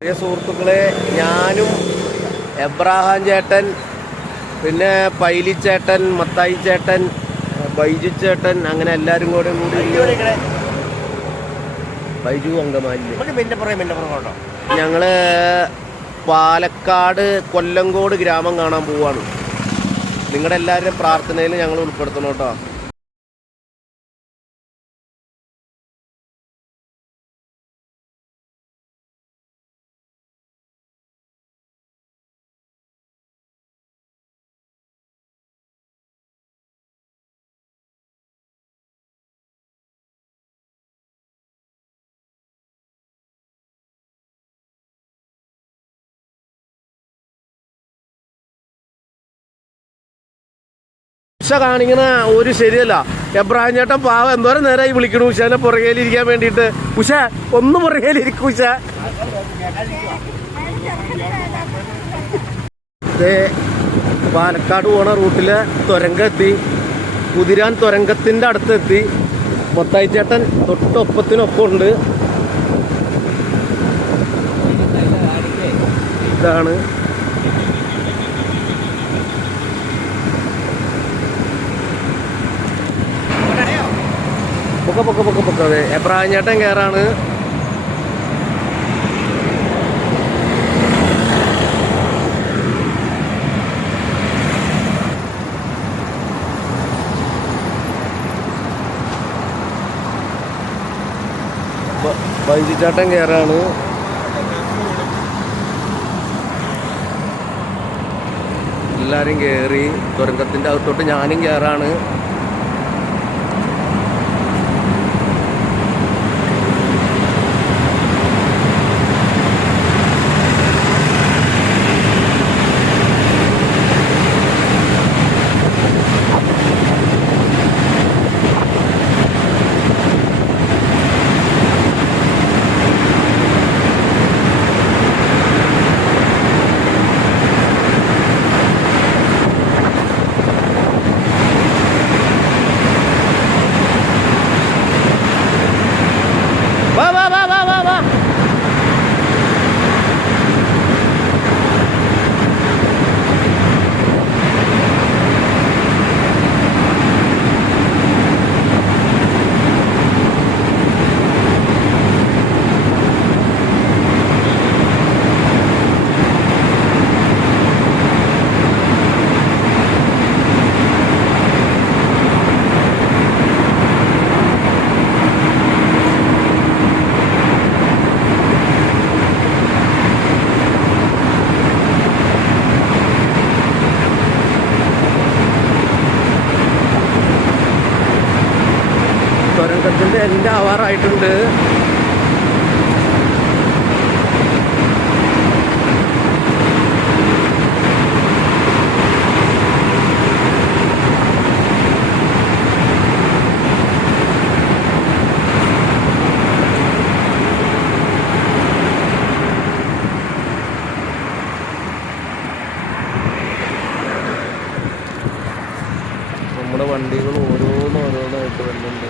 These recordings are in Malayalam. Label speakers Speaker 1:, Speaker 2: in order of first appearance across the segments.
Speaker 1: പ്രിയ സുഹൃത്തുക്കളെ ഞാനും എബ്രാഹാം ചേട്ടൻ പിന്നെ പൈലി ചേട്ടൻ മത്തായി ചേട്ടൻ ബൈജു ചേട്ടൻ അങ്ങനെ എല്ലാവരും കൂടെ കൂടി ബൈജു അങ്കമാലി ഞങ്ങൾ പാലക്കാട് കൊല്ലങ്കോട് ഗ്രാമം കാണാൻ പോവാണ്. നിങ്ങളുടെ എല്ലാവരുടെയും പ്രാർത്ഥനയിൽ ഞങ്ങൾ ഉൾപ്പെടുത്തണം കേട്ടോ. ഉഷ കാണിക്കണ ഒരു ശരിയല്ല. എബ്രാഹിം ചേട്ടൻ പാവ. എന്തോരം നേരമായി വിളിക്കണു. ഉഷേനെ പുറകേലിരിക്കാൻ വേണ്ടിയിട്ട്. ഉഷ ഒന്ന് പുറകേലിരിക്കും ഉഷ. പാലക്കാട് പോണ റൂട്ടിൽ തുരങ്കെത്തി. കുതിരാൻ തുരങ്കത്തിന്റെ അടുത്തെത്തി. മൊത്തായി ചേട്ടൻ തൊട്ടൊപ്പത്തിനൊപ്പം ഉണ്ട് ഇതാണ് പൊക്ക പൊക്ക പൊക്ക പൊക്ക. അതെ എബ്രാഹിം ചേട്ടൻ കയറാണ്. ബ- കയറാണ്. എല്ലാരും കയറി. തുരങ്കത്തിന്റെ അകത്തോട്ട് ഞാനും കയറാണ്. എന്റെ ആവാറായിട്ടുണ്ട് നമ്മുടെ വണ്ടികൾ ഓരോന്ന് ഓരോന്നായിട്ട് വരുന്നുണ്ട്.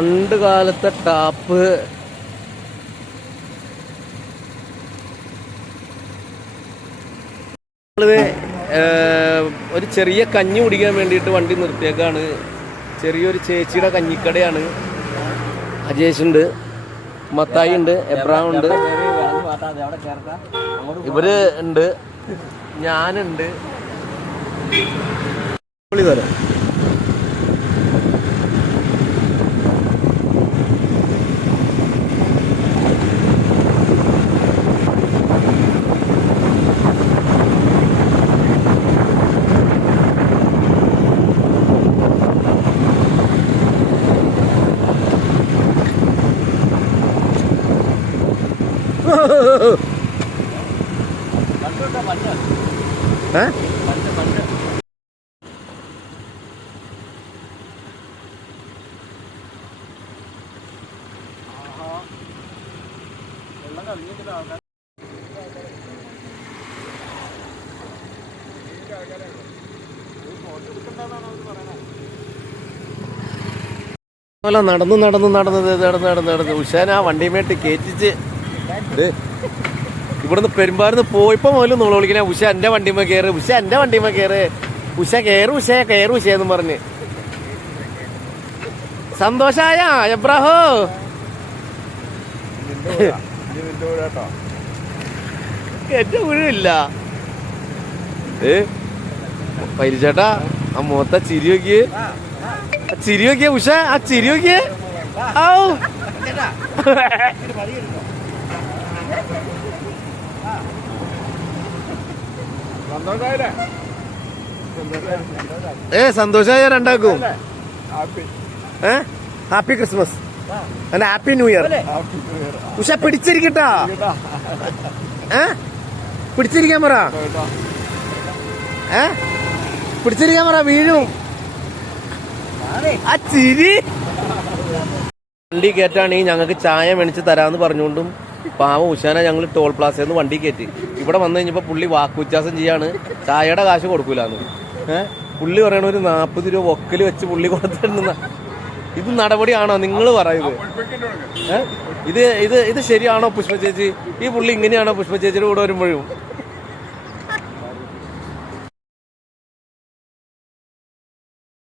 Speaker 1: പണ്ട് കാലത്തെ ടാപ്പ്. ഒരു ചെറിയ കഞ്ഞി കുടിക്കാൻ വേണ്ടിയിട്ട് വണ്ടി നിർത്തിയേക്കാണ്. ചെറിയൊരു ചേച്ചിയുടെ കഞ്ഞിക്കടയാണ്. അജേഷ് ഉണ്ട് മത്തായി ഉണ്ട് എബ്രാം ഉണ്ട് ഇവർ ഉണ്ട് ഞാനുണ്ട്. പൊളി അല്ല നടന്ന് നടന്ന് നടന്ന് നടന്നു നടന്ന് നടന്ന്. നടന്ന് ഉഷാൻ ആ വണ്ടിയുമായിട്ട് കയറ്റിച്ച് ഇവിടുന്ന് പെരുമ്പാടുന്ന് പോയപ്പോ മുതൽ നമ്മൾ വിളിക്കണേ ഉഷ എന്റെ വണ്ടിമേ കയറ് ഉഷ എന്റെ വണ്ടിമേ കയറ് ഉഷ കയറ് ഉഷ കയറ് ഉഷ എന്ന് പറഞ്ഞ്. സന്തോഷായ എബ്രാഹോ. എന്റെ വീഴില്ല ഏ പരിചേട്ടാ ആ മൊത്ത ചിരി നോക്കിയേ. ചിരി നോക്കിയേ ഉഷ ആ ചിരി നോക്കിയേ. ഔ. ഏ സന്തോഷായ രണ്ടാക്കും. ഏ ഹാപ്പി ക്രിസ്മസ്. അല്ല ഹാപ്പി ന്യൂ ഇയർ. ഉഷ പിടിച്ചിരിക്കട്ടാ. ഏ പിടിച്ചിരിക്കാൻ പറ. ഏ പിടിച്ചിരിക്കാൻ പറ വീഴും. ആ ചിരി. വണ്ടി കയറ്റാണെങ്കിൽ ഞങ്ങൾക്ക് ചായ മേടിച്ച് തരാമെന്ന് പറഞ്ഞുകൊണ്ടും പാവം ഉഷാന ഞങ്ങൾ ടോൾ പ്ലാസയിൽ നിന്ന് വണ്ടി കയറ്റി ഇവിടെ വന്നു കഴിഞ്ഞപ്പോൾ പുള്ളി വാക്കുവ്യത്യാസം ചെയ്യാണ്. ചായയുടെ കാശ് കൊടുക്കൂലെന്ന്. ഏഹ് പുള്ളി പറയണ ഒരു നാൽപ്പത് രൂപ ഒക്കൽ വെച്ച് പുള്ളി കൊടുത്തിട്ടുണ്ടെന്ന ഇത് നടപടിയാണോ നിങ്ങൾ പറയുന്നത്? ഏഹ് ഇത് ഇത് ഇത് ശരിയാണോ പുഷ്പ ചേച്ചി? ഈ പുള്ളി ഇങ്ങനെയാണോ പുഷ്പ ചേച്ചിയുടെ കൂടെ വരുമ്പോഴും?